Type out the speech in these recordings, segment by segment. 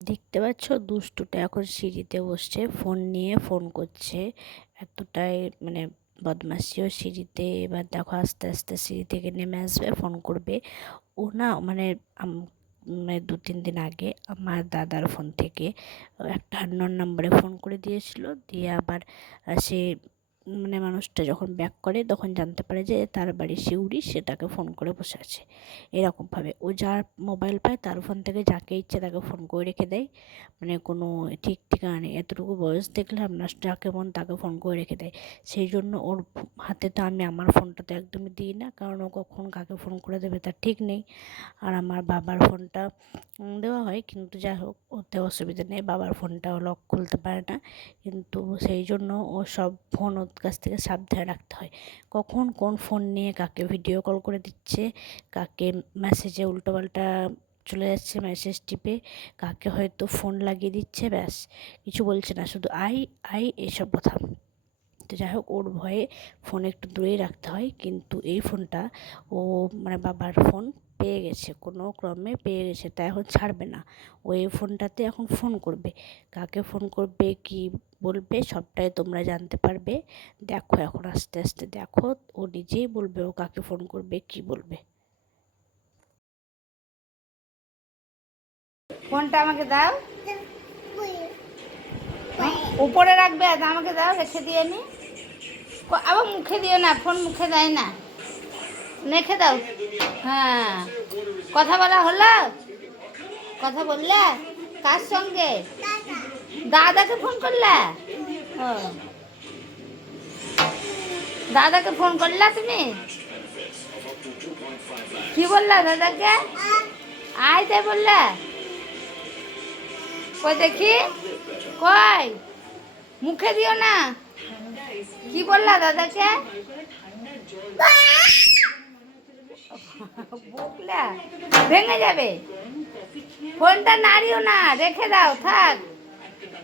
দেখতে পাচ্ছ? দুষ্টুটা এখন সিঁড়িতে বসছে, ফোন নিয়ে ফোন করছে। এতটাই মানে বদমাশিও সিঁড়িতে, এবার দেখো আস্তে আস্তে সিঁড়ি থেকে নেমে আসবে, ফোন করবে। ও না মানে মানে দু তিন দিন আগে আমার দাদার ফোন থেকে একটা আননোন নাম্বারে ফোন করে দিয়েছিল। দিয়ে আবার সে মানে মানুষটা যখন ব্যাক করে তখন জানতে পারে যে তার বাড়ি সে তাকে ফোন করে বসে আছে। এরকমভাবে ও যার মোবাইল পায় তার ফোন থেকে যাকে ইচ্ছে তাকে ফোন করে রেখে দেয়। মানে কোনো ঠিক ঠিকানা নেই, এতটুকু বয়স দেখলে আপনার যাকে মন তাকে ফোন করে রেখে দেয়। সেই জন্য ওর হাতে তো আমি আমার ফোনটা তো একদমই দিই না, কারণ ও কখন কাকে ফোন করে দেবে তার ঠিক নেই। আর আমার বাবার ফোনটা দেওয়া হয়, কিন্তু যাই হোক, ওতে অসুবিধা নেই, বাবার ফোনটাও লক খুলতে পারে না। কিন্তু সেই জন্য ও সব ফোন কাছ থেকে সাবধানে রাখতে হয়। কখন কোন ফোন নিয়ে কাকে ভিডিও কল করে দিচ্ছে, কাকে মেসেজে উল্টোপাল্টা চলে যাচ্ছে মেসেজ টিপে, কাকে হয়তো ফোন লাগিয়ে দিচ্ছে, ব্যাস, কিছু বলছে না। শুধু আই আই এইসব কথা। তো যাই হোক, ওর ভয়ে ফোন একটু দূরেই রাখতে হয়, কিন্তু এই ফোনটা ও মানে বাবার ফোন পেয়ে গেছে, কোনো ক্রমে পেয়ে গেছে তাই এখন ছাড়বে না। ও এই ফোনটাতে এখন ফোন করবে। কাকে ফোন করবে, কি বলবে সবটাই তোমরা জানতে পারবে। দেখো এখন আস্তে আস্তে দেখো ও নিজেই বলবে ও কাকে ফোন করবে কি বলবে। ফোনটা আমাকে দাও। হ্যাঁ, উপরে রাখবে আর আমাকে দাও রেখে দিয়ে আমি ক- আবার মুখে দিও না ফোন মুখে দেয় না। রেখে দাও। হ্যাঁ কথা বলা হলো? কথা বললে? কার সঙ্গে? দাদাকে ফোন করলে? ও দাদাকে ফোন করলা তুমি? কি বললা দাদাকে? আইতে বললা। কই দেখি? কই? মুখে দিও না। কি বললা দাদাকে? ভেঙে যাবে। ফোনটা নাড়িও না, রেখে দাও, থাক।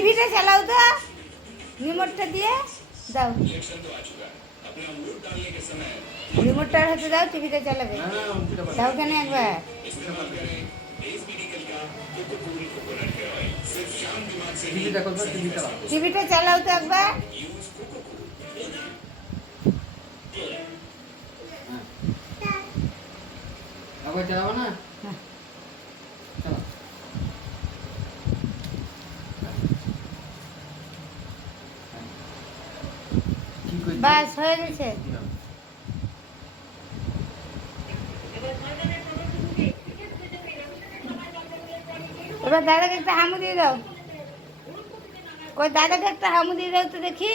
টিভিটা চালাও তো। রিমোটটা দিয়ে দাও। রিমোটটার হাতে দাও টিভিটা চালাবে। না না মুখটা পাঠাও দাও কেন একবার? টিভি দেখো তো টিভি চালাও টিভিটা চালাও তো একবার। আবার চালাবো না হ্যাঁ। চালাও ঠিক হয়েছে বাস হয়ে গেছে? এবার দাদাকে একটা হামু দিয়ে দাও। কই দাদাকে একটা হামু দিয়ে দাও তো দেখি।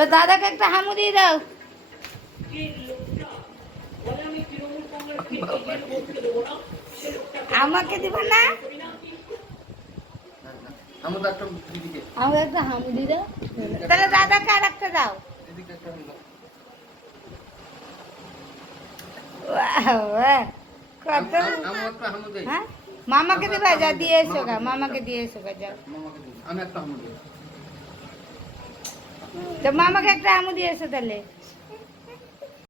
এবার দাদাকে একটা হামু দিয়ে দাও। আমাকে দিব না? আমাকে একটা হামু দিয়ে দাও। তাহলে দাদাকে আর একটা দাও। হ্যাঁ? মামাকে দেবা যা দিয়ে এসো গা মামাকে দিয়ে এসো গা যাও। আমি একটা হামু তো মামাকে একটা আমু দিয়েছে তাহলে।